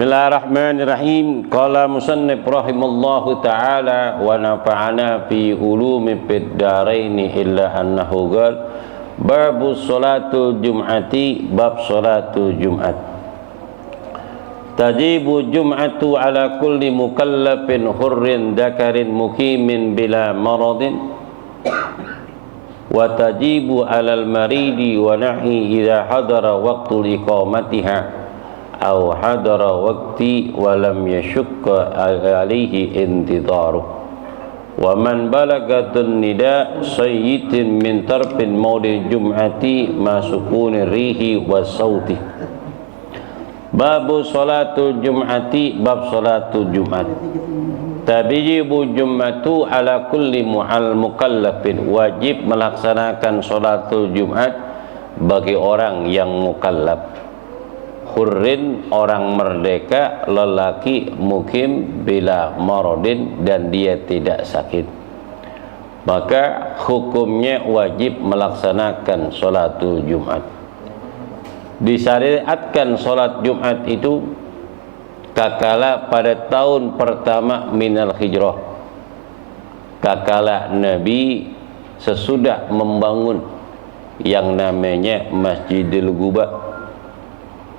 Bismillahirrahmanirrahim. Qala musannif rahimallahu ta'ala wa nafa'ana fi ulumi fid dharaini illa annahu qala babu salatul jum'ati, bab salatul jum'at. Tajibu jum'atu ala kulli mukallafin hurrin dzakarin muqimin bila maradin wa tajibu alal maridi wa nahi idza hadara waqtul iqamatiha aw hadara waqti wa lam yashukka alaihi intidaru wa man balagatun nida sayyitin min tarfin maudil jum'ati ma sukuni rihi wa sauti. Babu salatul jum'ati, bab salatul jum'at. Tabijibu jum'atu ala kulli mukallafin, wajib melaksanakan salatul jum'at bagi orang yang mukallaf. Hurrin, orang merdeka, lelaki, mukim, bila maradin, dan dia tidak sakit, maka hukumnya wajib melaksanakan sholatul Jumat. Disyariatkan sholat Jumat itu kakala pada tahun pertama minal hijrah, kakala Nabi sesudah membangun yang namanya Masjidil Quba.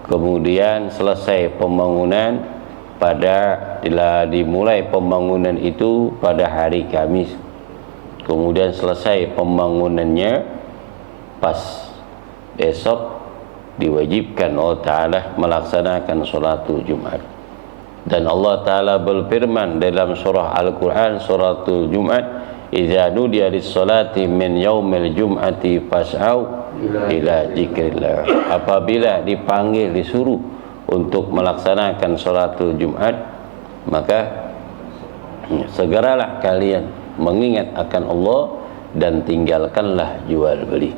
Kemudian selesai pembangunan dimulai pembangunan itu pada hari Kamis. Kemudian selesai pembangunannya, pas besok diwajibkan Allah Ta'ala melaksanakan sholatul Jumat. Dan Allah Ta'ala berfirman dalam surah Al-Quran, suratul Jumat, idza nudiya lis-salati min yaumil jum'ati fas'au ila zikrillah. Apabila dipanggil, disuruh untuk melaksanakan sholatul Jumat, maka segeralah kalian mengingat akan Allah dan tinggalkanlah jual beli.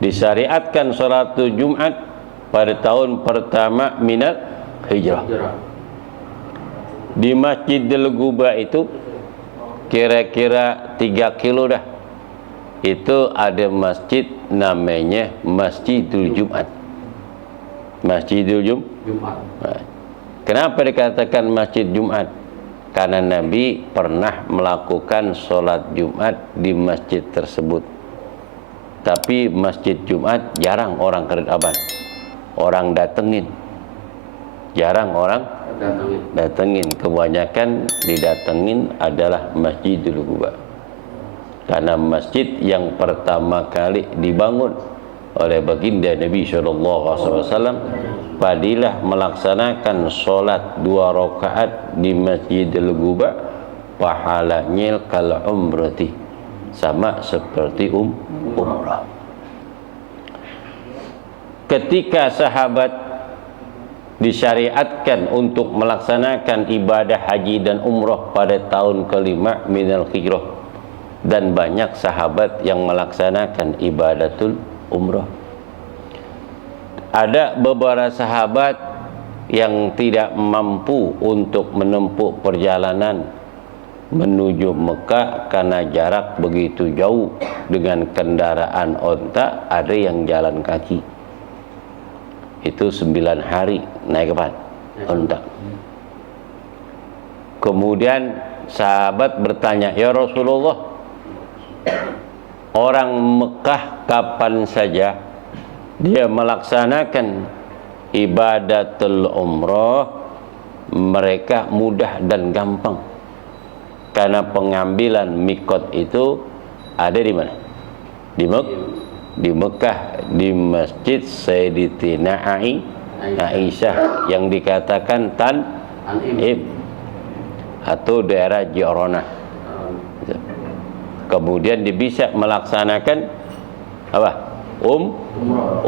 Disyariatkan sholatul Jumat pada tahun pertama minal hijrah. Di Masjidil Quba itu kira-kira 3 kilo dah, itu ada masjid namanya Masjidul Jumat. Masjidul Jumat. Kenapa dikatakan Masjid Jumat? Karena Nabi pernah melakukan sholat Jumat di masjid tersebut. Tapi Masjid Jumat jarang orang orang datengin. Jarang orang datengin. Kebanyakan didatengin adalah Masjidul Quba. Karena masjid yang pertama kali dibangun oleh baginda Nabi SAW, fadilah melaksanakan sholat 2 rakaat di Masjidil Quba pahalanya kal umrati, sama seperti umrah. Ketika sahabat disyariatkan untuk melaksanakan ibadah haji dan umrah pada tahun kelima minal hijrah, dan banyak sahabat yang melaksanakan ibadatul umrah. Ada beberapa sahabat yang tidak mampu untuk menempuh perjalanan menuju Mekah karena jarak begitu jauh dengan kendaraan onta, ada yang jalan kaki. Itu 9 hari naik onta. Kemudian sahabat bertanya, ya Rasulullah, orang Mekah kapan saja dia melaksanakan ibadatul umrah, mereka mudah dan gampang. Karena pengambilan mikot itu ada di mana? Di Mekah, di Masjid Sayyidatina Aisyah yang dikatakan Tan'im atau daerah Ji'ronah. Kemudian dia bisa melaksanakan apa?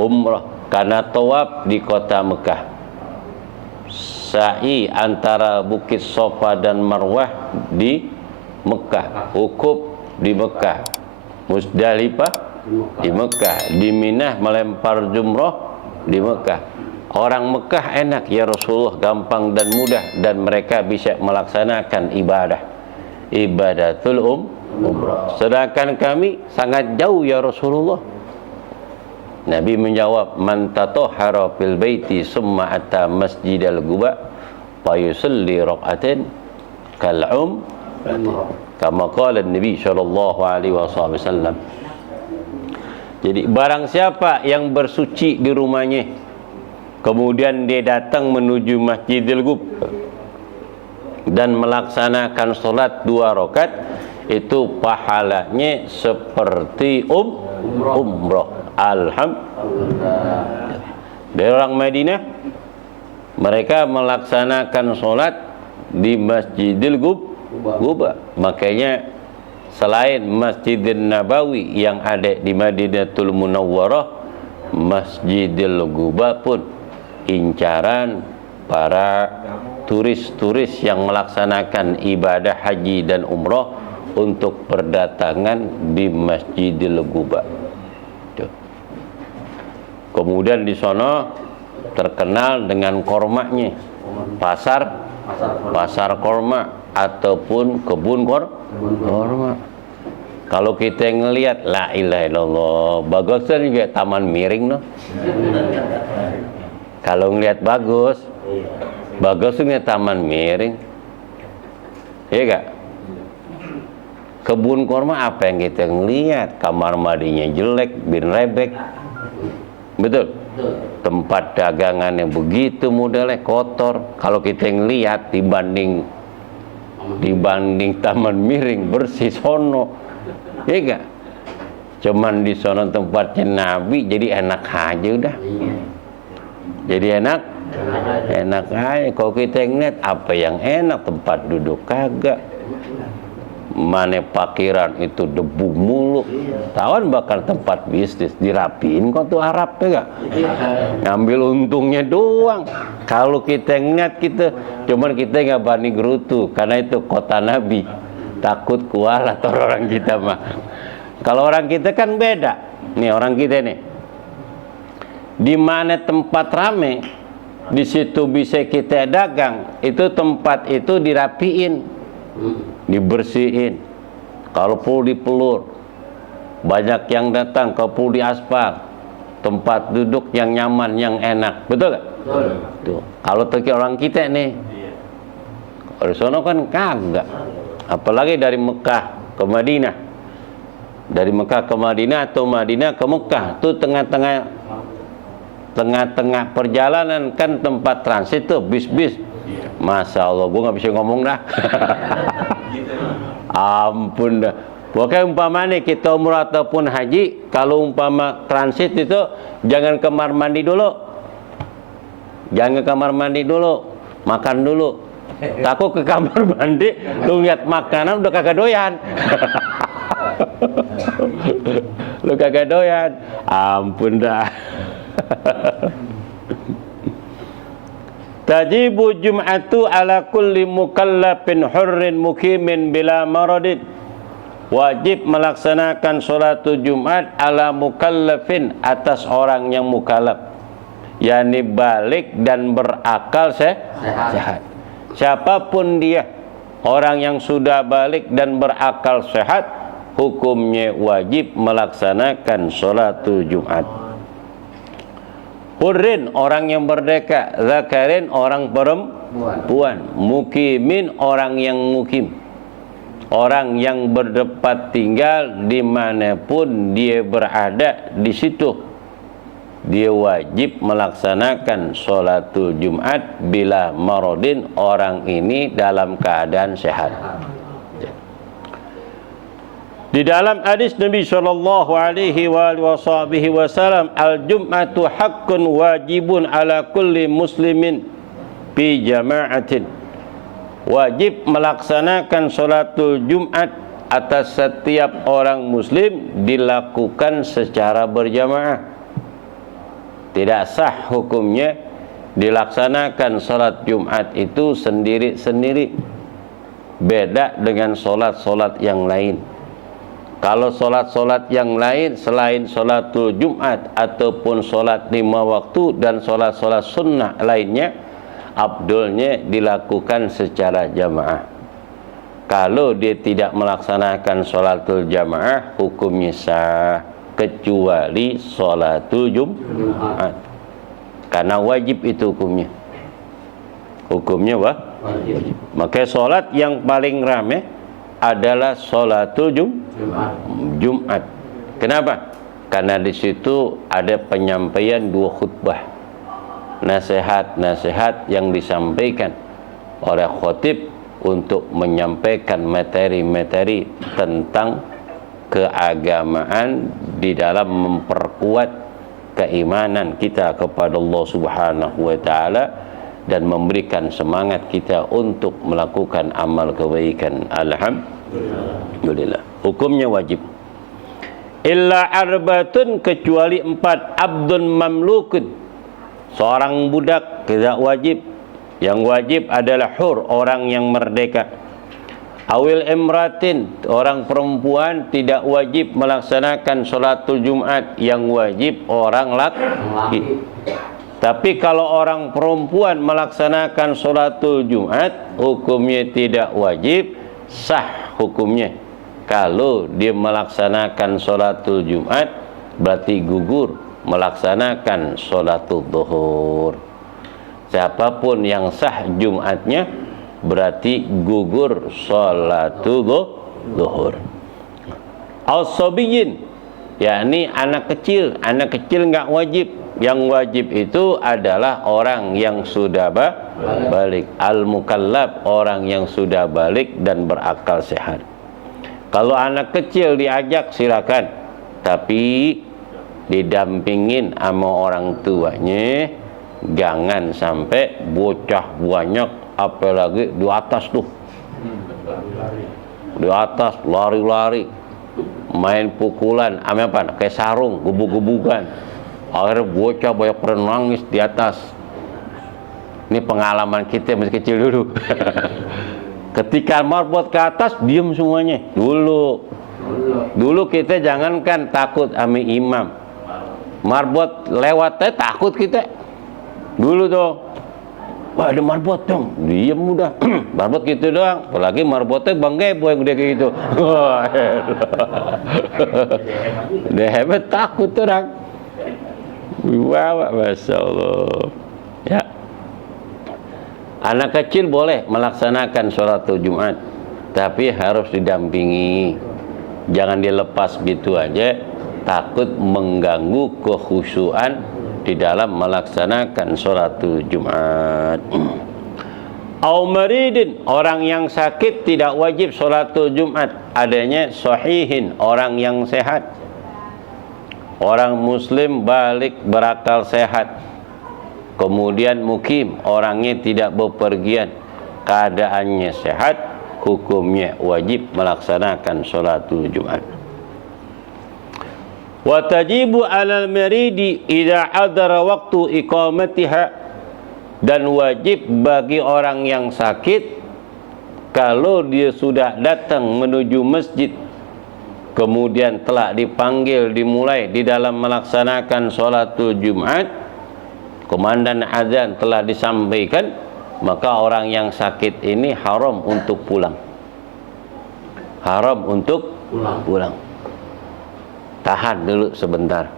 Umrah karena tawaf di kota Mekah. Sa'i antara Bukit Safa dan Marwah di Mekah, Wukuf di Mekah, Musdalifah di Mekah, di Minah melempar jumrah di Mekah. Orang Mekah enak ya Rasulullah, gampang dan mudah, dan mereka bisa melaksanakan ibadatul umrah. Sedangkan kami sangat jauh ya Rasulullah. Nabi menjawab, man tatahhara fil baiti summa ata masjidal Quba fa yusalli raq'atain kal'um kama qala Nabi sallallahu alaihi wasallam. Jadi barang siapa yang bersuci di rumahnya kemudian dia datang menuju Masjidil Quba dan melaksanakan sholat 2 rakaat, itu pahalanya seperti umrah. Alhamdulillah. Dari orang Madinah, mereka melaksanakan sholat di Masjidil Quba. Makanya selain Masjidil Nabawi yang ada di Madinatul Munawwarah, Masjidil Quba pun incaran para turis-turis yang melaksanakan ibadah haji dan umrah untuk berdatangan di Masjidil Quba. Kemudian di sana terkenal dengan kormanya, pasar korma ataupun kebun korma. Kalau kita ngelihat, la ilaha illallah, bagusnya juga taman miring, no. Kalau ngelihat bagusnya taman miring, iya gak? Kebun korma apa yang kita ngelihat? Kamar mandinya jelek, bin rebek, betul. Tempat dagangan yang begitu modelnya kotor. Kalau kita ngelihat dibanding taman miring bersih sono, iya gak? Cuman di sono tempatnya Nabi, jadi enak aja udah. Jadi enak aja. Kalau kita ngeliat apa yang enak, tempat duduk kagak, mana parkiran itu debu mulu, tawan bakal tempat bisnis dirapiin kok tuh Arab ya gak? Ngambil untungnya doang. Kalau kita ngeliat cuman kita nggak berani gerutu karena itu kota Nabi, takut kualat orang kita mah. Kalau orang kita kan beda nih, orang kita nih di mana tempat rame, di situ bisa kita dagang. Itu tempat itu dirapiin, dibersihin, kalau perlu dipelur, banyak yang datang, kalau perlu diaspal, tempat duduk yang nyaman, yang enak, betul gak? Tuh. Kalau terkira orang kita nih, di sono kan kagak, apalagi dari Mekah ke Madinah, dari Mekah ke Madinah atau Madinah ke Mekah, tuh tengah-tengah perjalanan kan tempat transit tuh bis-bis. Masya Allah, gue nggak bisa ngomong dah. Ampun dah. Pokoknya umpamanya kita umrah ataupun haji, kalau umpama transit itu jangan ke kamar mandi dulu. Jangan ke kamar mandi dulu, makan dulu. Takut ke kamar mandi, lu lihat makanan udah kagak doyan. Lu kagak doyan. Ampun dah. Tajibu jum'atu ala kulli mukallafin hurrin mukimin bila maradin. Wajib melaksanakan sholatu Jumat ala mukallafin, atas orang yang mukallaf, yakni balik dan berakal sehat. Siapapun dia, orang yang sudah balik dan berakal sehat, hukumnya wajib melaksanakan sholatu Jumat. Hurrin, orang yang merdeka. Zakarin, orang perempuan. Mukimin, orang yang mukim, orang yang bertempat tinggal dimanapun dia berada, di situ dia wajib melaksanakan sholatul Jumat bila maradin, orang ini dalam keadaan sehat. Di dalam hadis Nabi sallallahu alaihi wasallam, al-jum'atu haqqun wajibun ala kulli muslimin fi jama'atin. Wajib melaksanakan sholatul Jumat atas setiap orang muslim, dilakukan secara berjamaah. Tidak sah hukumnya dilaksanakan sholat Jumat itu sendiri-sendiri. Beda dengan sholat-sholat yang lain. Kalau sholat-sholat yang lain selain sholatul Jumat ataupun sholat 5 waktu dan sholat-sholat sunnah lainnya, afdolnya dilakukan secara jamaah. Kalau dia tidak melaksanakan sholatul jamaah, hukumnya sah. kecuali sholatul Jumat. Karena wajib itu hukumnya. Hukumnya wajib. Maka sholat yang paling ramai adalah sholatul Jumat. Kenapa? Karena di situ ada penyampaian 2 khutbah, nasihat-nasihat yang disampaikan oleh khatib untuk menyampaikan materi-materi tentang keagamaan di dalam memperkuat keimanan kita kepada Allah Subhanahu wa taala dan memberikan semangat kita untuk melakukan amal kebaikan. Alhamdulillah. Hukumnya wajib. Illa arbatun, kecuali 4. Abdun mamlukun, seorang budak tidak wajib. Yang wajib adalah hur, orang yang merdeka. Awil imratin, orang perempuan tidak wajib melaksanakan sholatul Jumat. Yang wajib orang laki. Tapi kalau orang perempuan melaksanakan sholatul Jumat, hukumnya tidak wajib, sah hukumnya. Kalau dia melaksanakan sholatul Jumat, berarti gugur melaksanakan sholatul zuhur. Siapapun yang sah Jumatnya, berarti gugur sholatul zuhur. As-sabiyin, yakni anak kecil. Anak kecil enggak wajib. Yang wajib itu adalah orang yang sudah balik. Al-mukallaf, orang yang sudah balik dan berakal sehat. Kalau anak kecil diajak silakan, tapi didampingin sama orang tuanya. Jangan sampai bocah banyak, apalagi di atas tuh, di atas lari-lari, main pukulan, apa? Kayak sarung, gebuk-gebukan. Akhirnya bocah banyak nangis di atas. Ini pengalaman kita masih kecil dulu. Ketika marbot ke atas, diam semuanya. Dulu kita jangankan takut sama imam, marbot lewatnya takut kita. Dulu tuh, wah ada marbot dong, diam udah. Marbot gitu doang, apalagi marbotnya Bang Gebo yang udah kayak gitu. Udah hebat, takut orang. Wah, Masya Allah. Ya. Anak kecil boleh melaksanakan sholatul Jumat, tapi harus didampingi. Jangan dilepas gitu aja, takut mengganggu kekhusyuan di dalam melaksanakan sholatul Jumat. Au maridin, orang yang sakit tidak wajib sholatul Jumat. Adanya sahihin, orang yang sehat. Orang muslim balik berakal sehat. Kemudian mukim, orangnya tidak bepergian, keadaannya sehat, hukumnya wajib melaksanakan sholatul Jumat. Wa tajibu 'alal maridi idza hadara waktu iqamatiha, dan wajib bagi orang yang sakit kalau dia sudah datang menuju masjid, kemudian telah dipanggil dimulai di dalam melaksanakan sholatul Jumat, komandan azan telah disampaikan, maka orang yang sakit ini haram untuk pulang. Haram untuk pulang. Tahan dulu sebentar.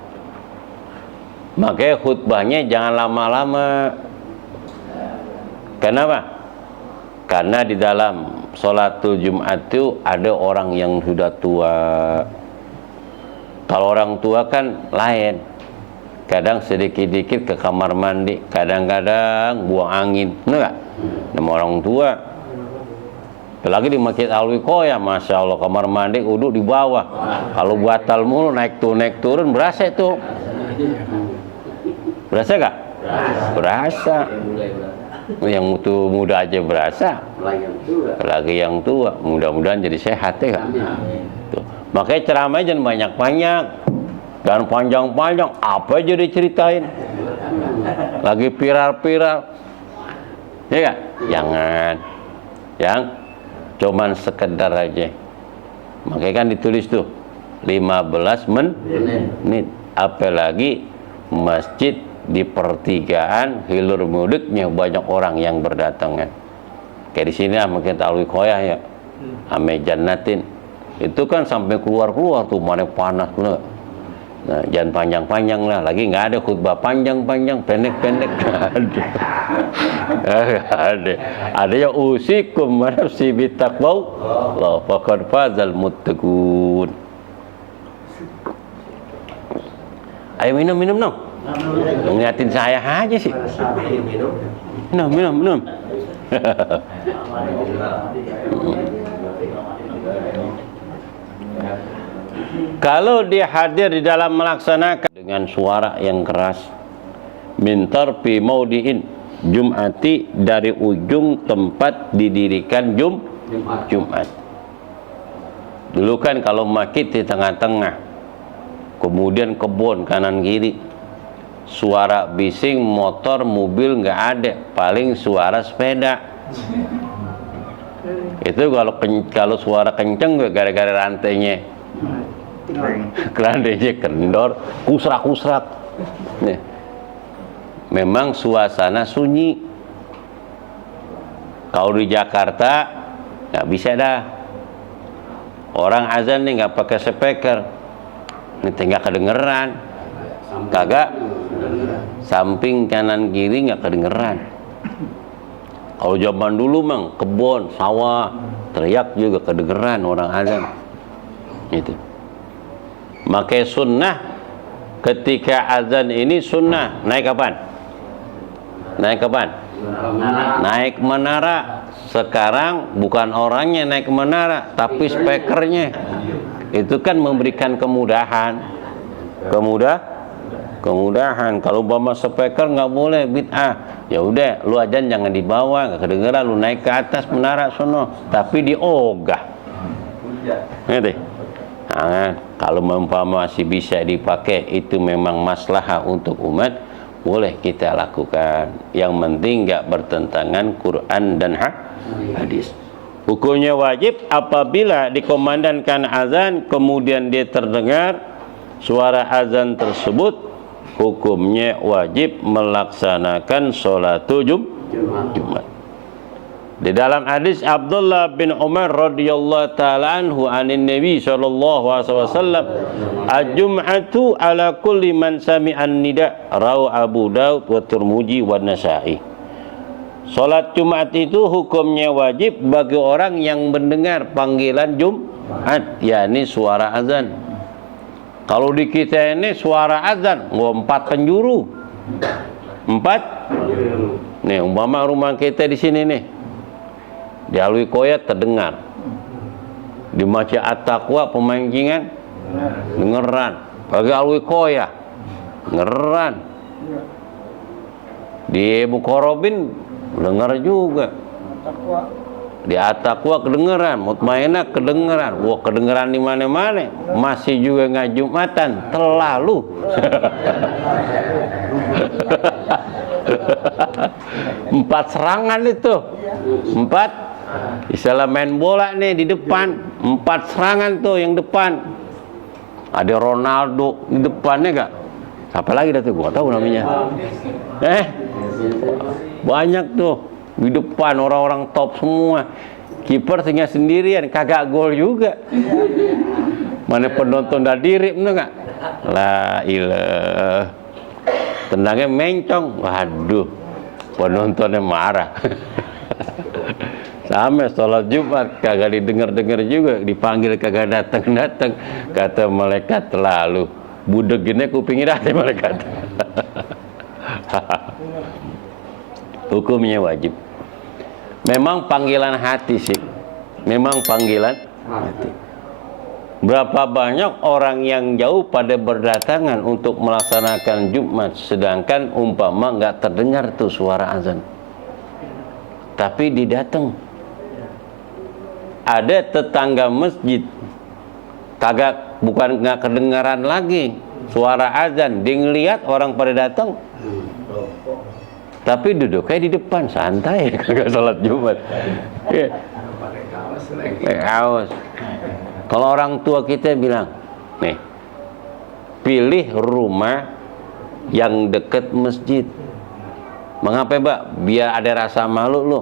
Makanya khutbahnya jangan lama-lama. Kenapa? Karena di dalam sholatul Jumat itu ada orang yang sudah tua. Kalau orang tua kan lain, kadang sedikit-dikit ke kamar mandi, kadang-kadang buang angin, benar nggak? Nama orang tua. Lagi di Masjid Alwi-Qoyah, Masya Allah, kamar mandi uduk di bawah. Kalau batal mulu, naik turun, berasa itu. Berasa nggak? Berasa. Yang muda aja berasa, lagi yang tua. Mudah-mudahan jadi sehat ya kan? Makanya ceramahnya jangan banyak-banyak dan panjang-panjang, apa aja diceritain, lagi viral-viral, ya kan? Jangan, yang cuman sekedar aja. Makanya kan ditulis tuh 15 menit. Apalagi masjid di pertigaan hilur mudiknya banyak orang yang berdatangan. Kayak di sini mungkin Alwi-Qoyah ya, Ame Jannatin. Itu kan sampai keluar tuh, mana panas bener. Nah, jangan panjang-panjang lah, lagi nggak ada khutbah panjang-panjang, pendek-pendek, nggak ada. Nggak ada. Ada yang usikum nafsi bitaqwa, Allah faqad fazal muttaqun. Ayo minum. Ngeliatin saya aja sih. Minum. Kalau dia hadir di dalam melaksanakan dengan suara yang keras, min tarfi maudiin jum'ati, dari ujung tempat didirikan Jumat. Dulu kan kalau masjid di tengah-tengah, kemudian kebun kanan kiri, suara bising motor mobil nggak ada, paling suara sepeda. Itu kalau suara kenceng gara-gara rantainya kendor, kusrak. Nih, memang suasana sunyi. Kalau di Jakarta nggak bisa dah. Orang azan nih nggak pakai speaker, nih nggak kedengeran, kagak. Samping kanan kiri nggak kedengeran. Kalau zaman dulu mang kebun, sawah, teriak juga kedengeran orang azan. Itu. Maka sunnah ketika azan ini sunnah naik kapan? Naik menara. Sekarang bukan orangnya naik menara, tapi speakernya. Itu kan memberikan kemudahan. Kemudahan. Kalau umpama speaker nggak boleh, bid'ah. Ya udah, lu azan jangan di bawah, nggak kedengeran, lu naik ke atas menara sono, tapi diogah. Ngerti? Nah, kalau umpama masih bisa dipakai, itu memang maslahah untuk umat, boleh kita lakukan. Yang penting nggak bertentangan Quran dan hadis. Hukumnya wajib apabila dikomandangkan azan, kemudian dia terdengar suara azan tersebut, hukumnya wajib melaksanakan sholatul Jumat. Di dalam hadis Abdullah bin Umar radhiyallahu taala anhu anin Nabi sallallahu alaihi wasallam, "Al-jum'atu ala kulli man sami'an nida", rawahu Abu Daud wa Tirmidzi wa Nasa'i. Salat Jumat itu hukumnya wajib bagi orang yang mendengar panggilan Jumat, yakni suara azan. Kalau di kita ini suara azan, 4 penjuru. 4. Nih, umpama rumah kita di sini nih. Di Alwi Koya terdengar, di Masjid At-Taqwa Pemancingan dengeran, bagi Alwi Koya dengeran, di Mukorobin dengar juga, di At-Taqwa kedengeran, Mutmainah kedengeran, wah kedengeran di mana-mana, masih juga nggak Jumatan, terlalu. 4 serangan itu, 4. Istilah main bola nih di depan, 4 serangan tuh yang depan. Ada Ronaldo di depannya gak? Siapa lagi dah tuh? Gua tahu namanya. Banyak tuh di depan, orang-orang top semua. Kiper tinggal sendirian, kagak gol juga. Mana penonton dah diri, bener gak? La ilah. Tendangnya mencong, waduh, penontonnya marah. Sampai sholat Jumat kagak didengar-dengar juga, dipanggil kagak datang-datang, kata malaikat terlalu budeg gini kupingnya dah malaikat. Hukumnya wajib. Memang panggilan hati sih, memang panggilan hati. Berapa banyak orang yang jauh pada berdatangan untuk melaksanakan Jumat, sedangkan umpama nggak terdengar tuh suara azan, tapi didatang. Ada tetangga masjid bukan nggak kedengaran lagi suara azan, dia ngeliat orang pada datang, tapi duduk kayak di depan santai, kagak sholat Jumat. Kaos. Kalau orang tua kita bilang, nih, pilih rumah yang dekat masjid. Mengapa, Pak? Biar ada rasa malu lo.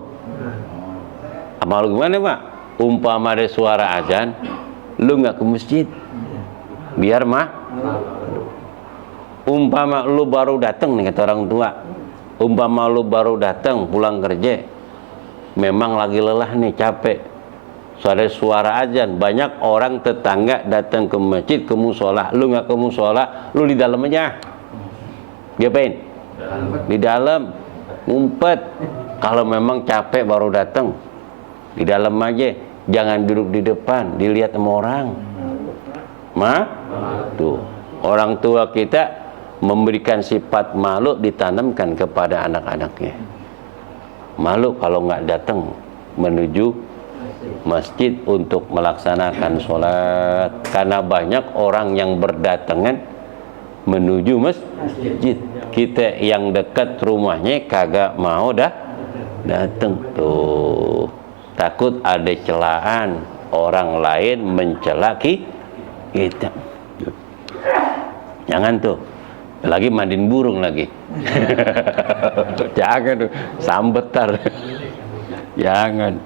Malu gimana, Pak? Umpama ada suara azan, lu nggak ke masjid, biar umpama lu baru datang nih kata orang tua, umpama lu baru datang pulang kerja, memang lagi lelah nih, capek, suara azan, banyak orang tetangga datang ke masjid, ke musola, lu nggak ke musola, lu di dalam aja, ngapain? Di dalam, ngumpet. Kalau memang capek baru datang, di dalam aja, jangan duduk di depan, dilihat sama orang. Tuh, orang tua kita memberikan sifat malu ditanamkan kepada anak-anaknya. Malu kalau nggak datang menuju masjid untuk melaksanakan sholat, karena banyak orang yang berdatangan menuju masjid. Kita yang dekat rumahnya kagak mau datang tuh, takut ada celaan orang lain mencela kita. Jangan tuh, lagi mandiin burung lagi. Jangan tuh, sambetar. Jangan.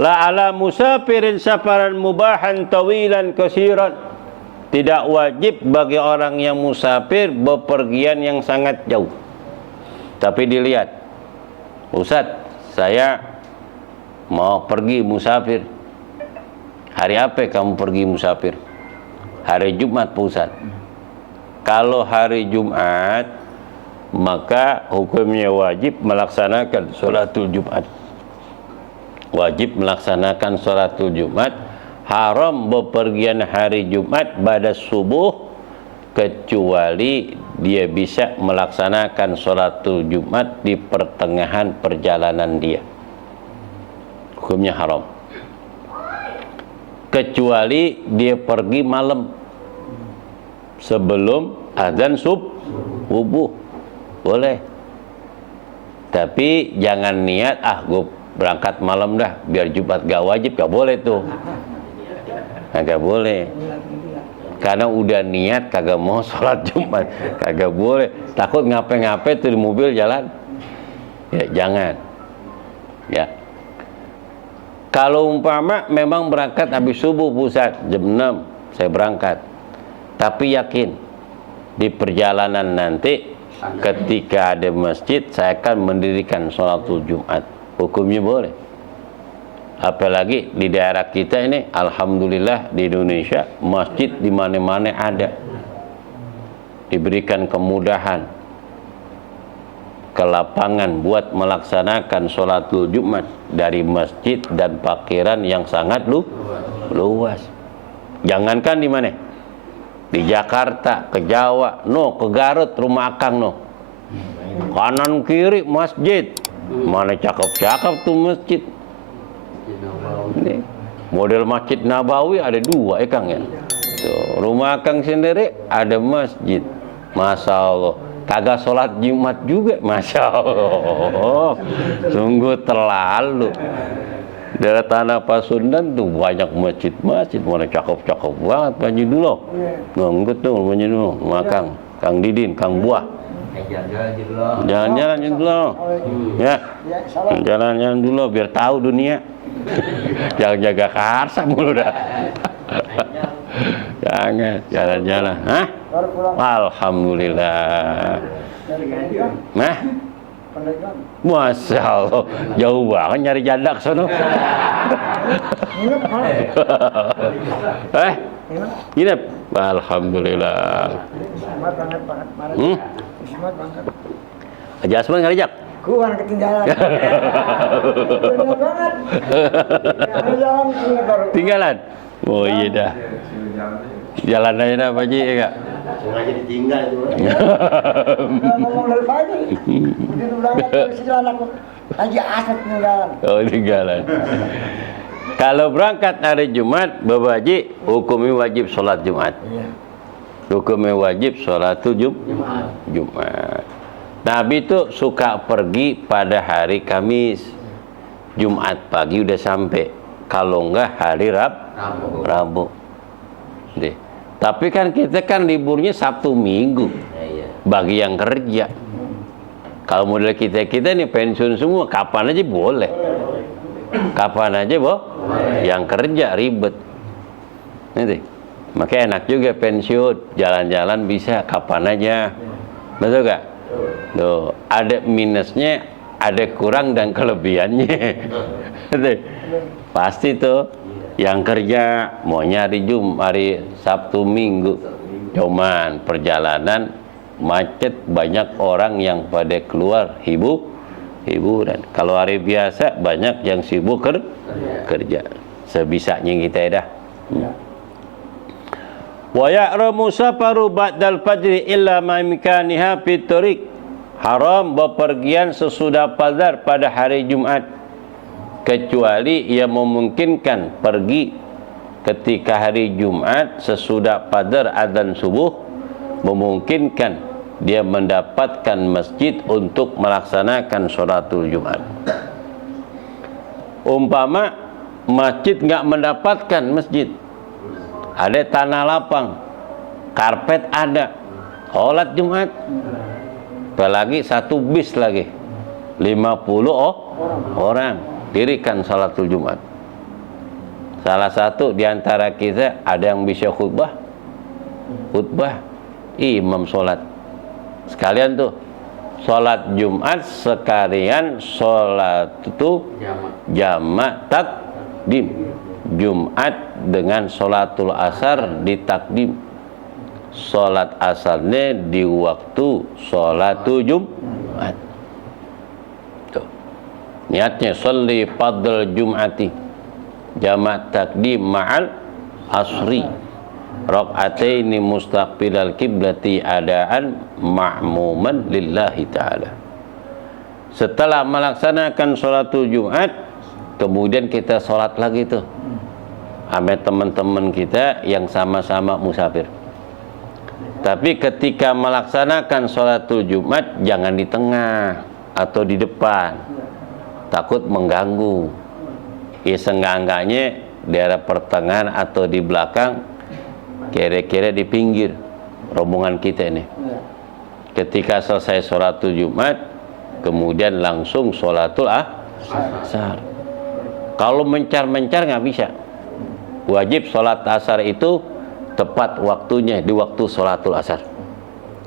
La ala musafirin safaran mubahan tawilan kasiran. Tidak wajib bagi orang yang musafir bepergian yang sangat jauh. Tapi dilihat, Ustadz, saya mau pergi musafir. Hari apa kamu pergi musafir? Hari Jumat, Pak Ustadz. Kalau hari Jumat, maka hukumnya wajib melaksanakan sholatul Jumat. Wajib melaksanakan sholatul Jumat. Haram bepergian hari Jumat pada subuh, kecuali dia bisa melaksanakan sholatul Jumat di pertengahan perjalanan dia. Hukumnya haram. Kecuali dia pergi malam sebelum azan subuh, boleh. Tapi jangan niat, gue berangkat malam dah biar Jumat gak wajib, gak boleh tuh. Kagak boleh. Karena udah niat kagak mau sholat Jumat, kagak boleh. Takut ngapain-ngapain tuh di mobil jalan. Ya jangan. Ya. Kalau umpama memang berangkat habis subuh, pusat jam 6 saya berangkat. Tapi yakin di perjalanan nanti ketika ada masjid saya akan mendirikan sholatul Jumat. Hukumnya boleh. Apalagi di daerah kita ini, alhamdulillah di Indonesia masjid di mana-mana ada. Diberikan kemudahan, kelapangan buat melaksanakan sholatul Jumat dari masjid dan parkiran yang sangat luas. Jangankan di mana? Di Jakarta, ke Jawa, ke Garut, rumah Akang kanan kiri masjid. Mana cakep-cakep tuh masjid. Ini model Masjid Nabawi ada 2 ya Kang ya. Tuh, rumah Kang sendiri ada masjid. Masya Allah. Kagak sholat Jumat juga, Masya Allah. Sungguh terlalu. Daerah Tanah Pasundan tuh banyak masjid-masjid, mana cakep-cakep banget. Panji dulu, nganggut tuh panji dulu, makang, Kang Didin, Kang Buah. Jalan-jalan dulu, ya, jalan-jalan dulu biar tahu dunia. Jangan jaga karsa mulu dah. Jangan jalan-jalan, hah? Alhamdulillah. Nah, Masya Allah, jauh banget nyari janda ke sono. Nginep? Alhamdulillah. Haji Asman ngajak? Gua ketinggalan. Bener banget. Tinggalan? Oh iya dah. Jalan aja dah Pak Haji, ya Kak? Sengaja ditinggal itu. Ngomong dari pagi. Begitu berangkat dari jalan aku. Haji Asad tinggalan. Oh tinggalan. Kalau berangkat hari Jumat, Bapak Haji, hukumnya wajib sholat Jumat. Hukumnya wajib sholat Jumat. Nabi itu suka pergi pada hari Kamis. Jumat pagi udah sampai. Kalau enggak hari Rabu. Deh. Tapi kan kita kan liburnya Sabtu Minggu. Bagi yang kerja. Kalau model kita nih pensiun semua, kapan aja boleh. Kapan aja, Yang kerja ribet. Nanti. Maka enak juga pensiun, jalan-jalan bisa kapan aja. Betul gak? Tuh, ada minusnya, ada kurang dan kelebihannya. Pasti tuh yang kerja mau nyari hari Sabtu Minggu, cuman perjalanan macet, banyak orang yang pada keluar hiburan. Kalau hari biasa banyak yang sibuk kerja. Sebisanya kita dah. Wa ya'ramu safaru ba'dal fajri illa ma imkaniha fit tariq. Haram bepergian sesudah fajar pada hari Jumat, kecuali ia memungkinkan pergi ketika hari Jumat sesudah fajar adzan subuh, memungkinkan dia mendapatkan masjid untuk melaksanakan sholatul Jumat. Umpama masjid nggak mendapatkan masjid, ada tanah lapang, karpet ada, sholat Jumat, apalagi satu bis lagi, 50 orang, dirikan sholatul Jumat. Salah satu di antara kita ada yang bisa khutbah, imam sholat. Sekalian tuh, sholat Jumat sekalian sholat itu jamak takdim. Jumat dengan sholatul asar ditakdim. Sholat asarnya di waktu sholatul Jumat. Tuh. Niatnya sholli fadl Jum'ati, jamak takdim ma'al asri, rakaataini mustaqbilal kiblati adaan ma'muman lillahi ta'ala. Setelah melaksanakan sholatul Jumat, kemudian kita sholat lagi tuh sama teman-teman kita yang sama-sama musafir. Tapi ketika melaksanakan sholatul Jumat, jangan di tengah atau di depan, takut mengganggu. Ya seenggak-enggaknya daerah pertengahan atau di belakang, kira-kira di pinggir rombongan kita ini. Ketika selesai sholatul Jumat, kemudian langsung sholatul asar. Kalau mencar-mencar nggak bisa. Wajib sholat asar itu tepat waktunya di waktu sholatul asar.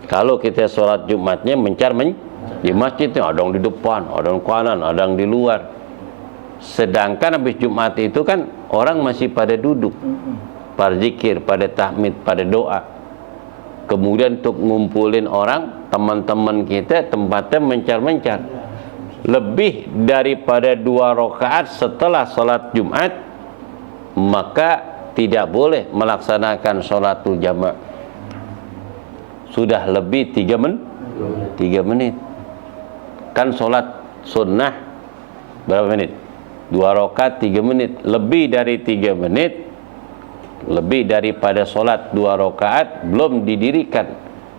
Kalau kita sholat Jumatnya mencar di masjidnya, ada yang di depan, ada yang kanan, ada yang di luar. Sedangkan habis Jumat itu kan orang masih pada duduk, pada zikir, pada tahmid, pada doa. Kemudian untuk ngumpulin orang, teman-teman kita tempatnya mencar-mencar. Lebih daripada 2 rakaat setelah sholat Jumat, maka tidak boleh melaksanakan sholatul jamaah. Sudah lebih 3 menit. Kan sholat sunnah berapa menit? 2 rakaat 3 menit. Lebih dari 3 menit, lebih daripada sholat 2 rakaat belum didirikan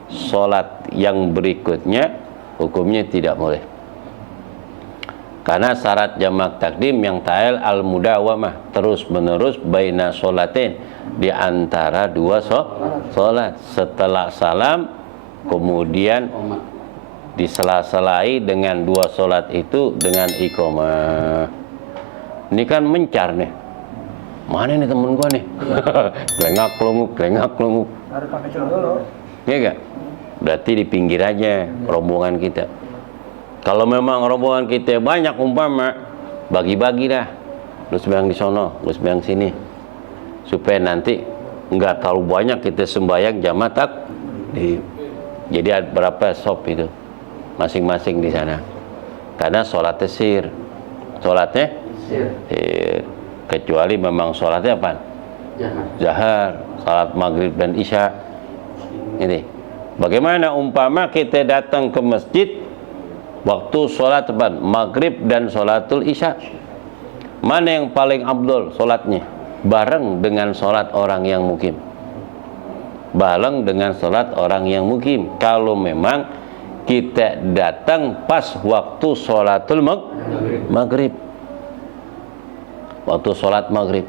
sholat yang berikutnya, hukumnya tidak boleh. Karena syarat jamak takdim yang ta'al al-mudawamah, terus menerus baina sholatin, di antara 2 sholat. Setelah salam, kemudian disela-selai dengan 2 sholat itu dengan iqamah. Ini kan mencar nih. Mana nih temen gua nih? Kelengak kelunguk. Harus pakai celana dulu. Iya gak? Berarti di pinggir aja rombongan kita. Kalau memang rombongan kita banyak, umpama bagi-bagi dah, lu sembahyang di sono, lu sembahyang sini, supaya nanti nggak terlalu banyak kita sembahyang jamaah takdim. Jadi ada berapa sop itu masing-masing di sana. Karena sholatnya sir, kecuali memang sholatnya apa? Zahar, salat maghrib dan isya. Ini bagaimana umpama kita datang ke masjid waktu sholat maghrib dan sholatul isya, mana yang paling abdul sholatnya? Bareng dengan sholat orang yang mukim. Bareng dengan sholat orang yang mukim. Kalau memang kita datang pas waktu sholatul maghrib, waktu sholat maghrib,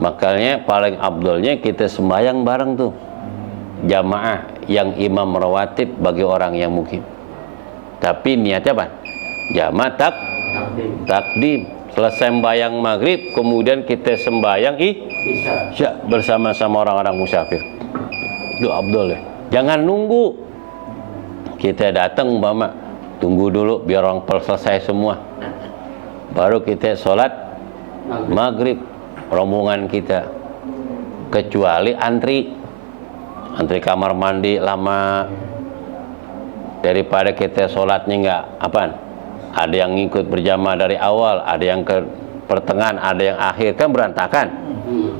makanya paling abdulnya kita sembahyang bareng tuh jamaah yang imam rawatib bagi orang yang mukim. Tapi niatnya apa? Jamaah takdim. selesai sembahyang maghrib, kemudian kita sembahyang isya bersama-sama orang-orang musafir. Itu afdal ya. Jangan nunggu kita datang umpama, tunggu dulu biar orang selesai semua, baru kita sholat maghrib rombongan kita. Kecuali antri kamar mandi lama, daripada kita sholatnya nggak apaan, ada yang ngikut berjamaah dari awal, ada yang ke pertengahan, ada yang akhir, kan berantakan.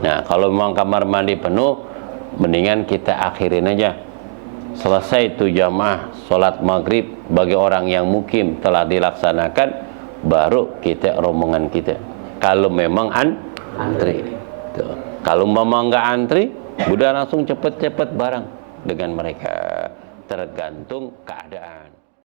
Nah, kalau memang kamar mandi penuh, mendingan kita akhirin aja. Selesai itu jamaah sholat maghrib bagi orang yang mukim telah dilaksanakan, baru kita rombongan kita. Kalau memang antri tuh. Kalau memang nggak antri, udah langsung cepet-cepet bareng dengan mereka, tergantung keadaan.